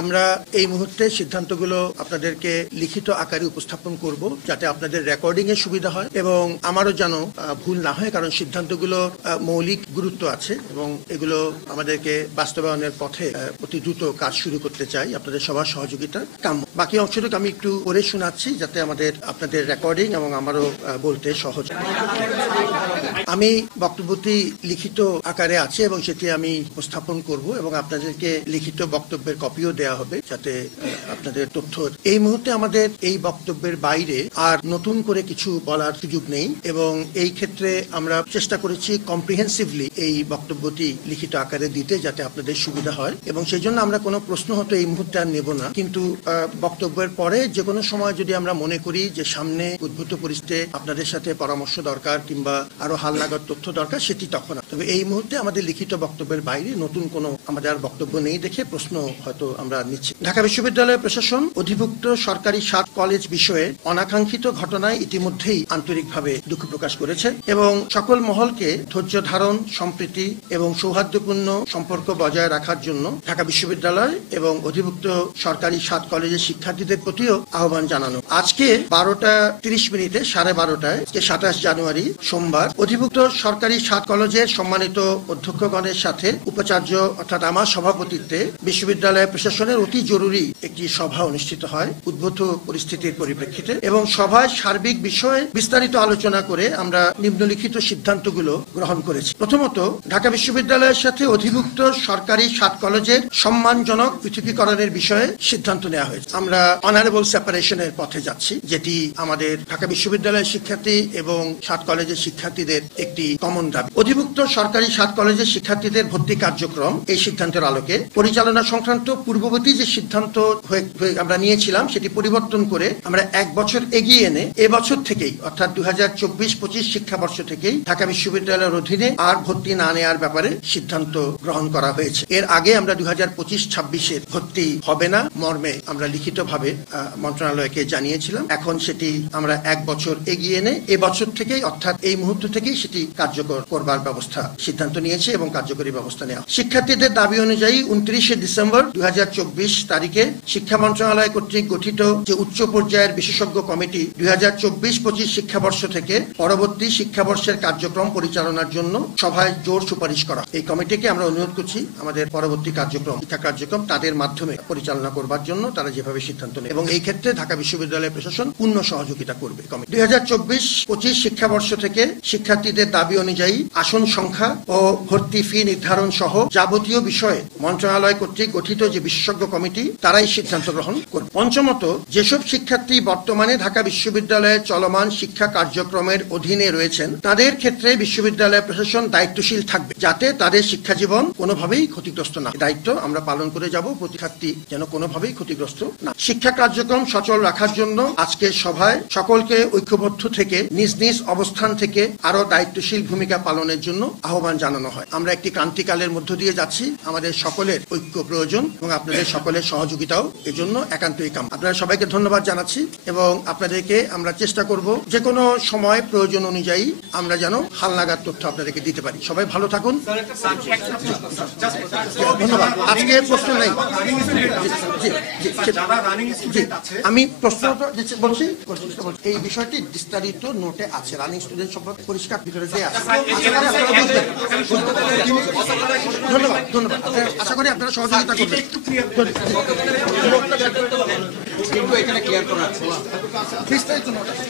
আমরা এই মুহূর্তে সিদ্ধান্তগুলো আপনাদেরকে লিখিত আকারে উপস্থাপন করব, যাতে আপনাদের রেকর্ডিং এর সুবিধা হয় এবং আমারও যেন ভুল না হয়, কারণ সিদ্ধান্তগুলো মৌলিক গুরুত্ব আছে এবং এগুলো আমাদেরকে বাস্তবায়নের পথে অতি দ্রুত কাজ শুরু করতে চাই। আপনাদের সবার সহযোগিতা কাম্য। বাকি অংশটুকু আমি একটু পড়ে শোনাচ্ছি, যাতে আপনাদের রেকর্ডিং এবং আমারও বলতে সহজ। আমি বক্তব্যটি লিখিত আকারে আছে এবং সেটি আমি উপস্থাপন করব এবং আপনাদেরকে লিখিত বক্তব্যের কপিও দেওয়া হবে, যাতে আপনাদের তথ্য। এই মুহূর্তে আমাদের এই বক্তব্যের বাইরে আর নতুন করে কিছু বলার সুযোগ নেই এবং এই ক্ষেত্রে আমরা চেষ্টা করেছি কম্প্রিহেন্সিভলি এই বক্তব্যটি লিখিত আকারে দিতে, যাতে আপনাদের সুবিধা হয় এবং সেই জন্য আমরা কোনো প্রশ্ন হয়তো এই মুহূর্তে আর নেব না। কিন্তু বক্তব্যের পরে যে কোনো সময় যদি আমরা মনে করি যে সামনে উদ্ভূত পরিস্থিতিতে আপনাদের সাথে পরামর্শ দরকার কিংবা আরো হালনাগাদ তথ্য দরকার, সেটি তখন। তবে এই মুহূর্তে আমাদের লিখিত বক্তব্যের বাইরে নতুন কোনো আমাদের আর বক্তব্য নেই দেখে প্রশ্ন হয়তো আমরা নিচ্ছি। ঢাকা বিশ্ববিদ্যালয় প্রশাসন অধিভুক্ত সরকারি 7 কলেজ বিষয়ে অনাকাঙ্ক্ষিত ঘটনায় ইতিমধ্যেই আন্তরিকভাবে দুঃখ প্রকাশ করেছে এবং সকল মহলকে ধৈর্য ধারণ, সম্প্রীতি এবং সৌহার্দ্যপূর্ণ সম্পর্ক বজায় রাখার জন্য ঢাকা বিশ্ববিদ্যালয় এবং অধিভুক্ত সরকারি 7 কলেজের শিক্ষার্থীদের প্রতিও আহ্বান জানানো। আজকে 12:30 12:30 27 জানুয়ারি সোমবার অধিভুক্ত সরকারি 7 কলেজের সম্মানিত অধ্যক্ষগণের সাথে উপাচার্য অর্থাৎ আমার সভাপতিত্বে বিশ্ববিদ্যালয় প্রশাসনের অতি জরুরি একটি সভা অনুষ্ঠিত হয় উদ্ভূত পরিস্থিতির পরিপ্রেক্ষিতে এবং সভায় সার্বিক বিষয়ে বিস্তারিত আলোচনা করে আমরা নিম্নলিখিত সিদ্ধান্তগুলো গ্রহণ করেছি। প্রথমত, ঢাকা বিশ্ববিদ্যালয়ের সাথে অধিভুক্ত সরকারি 7 কলেজের সম্মানজনক পৃথকীকরণের বিষয়ে সিদ্ধান্ত নেওয়া হয়েছে। আমরা অনারেবল সেপারেশনের পথে যাচ্ছি, যেটি আমাদের ঢাকা বিশ্ববিদ্যালয়ের শিক্ষার্থী এবং 7 কলেজের শিক্ষার্থীদের একটি কমন দাবি। অধিভুক্ত সরকারি 7 কলেজের শিক্ষার্থীদের ভর্তি কার্যক্রম এই সিদ্ধান্তের আলোকে পরিচালনা সংক্রান্ত পূর্ববর্তী যে সিদ্ধান্ত আমরা নিয়েছিলাম সেটি পরিবর্তন করে আমরা 1 বছর এগিয়ে এনে এবছর থেকেই অর্থাৎ 2024-25 শিক্ষাবর্ষ থেকেই ঢাকা বিশ্ববিদ্যালয়ের অধীনে আর ভর্তি না নেওয়ার ব্যাপারে সিদ্ধান্ত গ্রহণ করা হয়েছে। এর আগে আমরা 2025-26 ভর্তি হবে না মর্মে আমরা লিখিতভাবে মন্ত্রণালয়কে জানিয়েছিলাম। এখন সেটি আমরা 1 বছর এগিয়ে এনে এবছর থেকেই অর্থাৎ এই মুহূর্ত থেকেই সেটি কার্যকর করবার ব্যবস্থা সিদ্ধান্ত নিয়েছে এবং কার্যকরী ব্যবস্থা নেওয়া। শিক্ষার্থীদের দাবি অনুযায়ী 29 ডিসেম্বর 2024 তারিখে শিক্ষা মন্ত্রণালয় কর্তৃক গঠিত যে উচ্চ পর্যায়ের বিশেষজ্ঞ কমিটি 2024-25 শিক্ষাবর্ষ থেকে পরবর্তী শিক্ষাবর্ষের কার্যক্রম পরিচালনার জন্য সভায় জোর সুপারিশ করা। এই কমিটিকে আমরা অনুরোধ করছি আমাদের পরবর্তী শিক্ষা কার্যক্রম তাদের মাধ্যমে পরিচালনা করবার জন্য তারা যেভাবে সিদ্ধান্ত নেয় এবং এই ক্ষেত্রে ঢাকা বিশ্ববিদ্যালয় প্রশাসন পূর্ণ সহযোগিতা করবে। 2024-25 শিক্ষাবর্ষ থেকে শিক্ষার্থীদের দাবি অনুযায়ী আসন সংখ্যা ও ভর্তি ফি নির্ধারণ সহ যাবতীয় বিষয়ে মন্ত্রণালয় কর্তৃক গঠিত যে বিশেষজ্ঞ কমিটি তারাই সিদ্ধান্ত গ্রহণ করবে। পঞ্চমত, যেসব শিক্ষার্থী বর্তমানে ঢাকা বিশ্ববিদ্যালয়ের চলমান শিক্ষা কার্যক্রমের অধীনে রয়েছেন তাদের ক্ষেত্রে বিশ্ববিদ্যালয় প্রশাসন দায়িত্বশীল থাকবে, যাতে তাদের শিক্ষা জীবন কোনোভাবেই ক্ষতিগ্রস্ত না। দায়িত্ব আমরা পালন করে যাব, শিক্ষার্থী যেন কোনোভাবেই ক্ষতিগ্রস্ত না। শিক্ষা কার্যক্রম সচল রাখার জন্য আজকের সভায় সকলকে ঐক্যবদ্ধ থেকে নিজ নিজ অবস্থান থেকে আরো দায়িত্বশীল ভূমিকা পালনের জন্য আহ্বান জানানো হয়। আমরা একটি ক্রান্তিকালের মধ্য দিয়ে যাচ্ছি, আমাদের সকলের ঐক্য প্রয়োজন এবং আপনাদের সকলের সহযোগিতাও এজন্য একান্তই কাম্য। আপনারা সবাইকে ধন্যবাদ জানাচ্ছি এবং আপনাদেরকে আমরা চেষ্টা করব যে কোনো সময় প্রয়োজন অনুযায়ী আমরা যেন হালনাগাদ তথ্য আপনাদেরকে দিতে পারি। সবাই ভালো থাকুন, ধন্যবাদ। আজকে প্রশ্ন নেই। আমি প্রশ্ন বলছি, এই বিষয়টি বিস্তারিত নোটে আছে, রানিং স্টুডেন্ট সম্পর্কে পরিষ্কার ভিতরে দিয়ে আছে। ধন্যবাদ ধন্যবাদ আশা করি আপনারা সহযোগিতা করবেন। এখানে ক্লিয়ার করা আছে বিস্তারিত নোট আছে।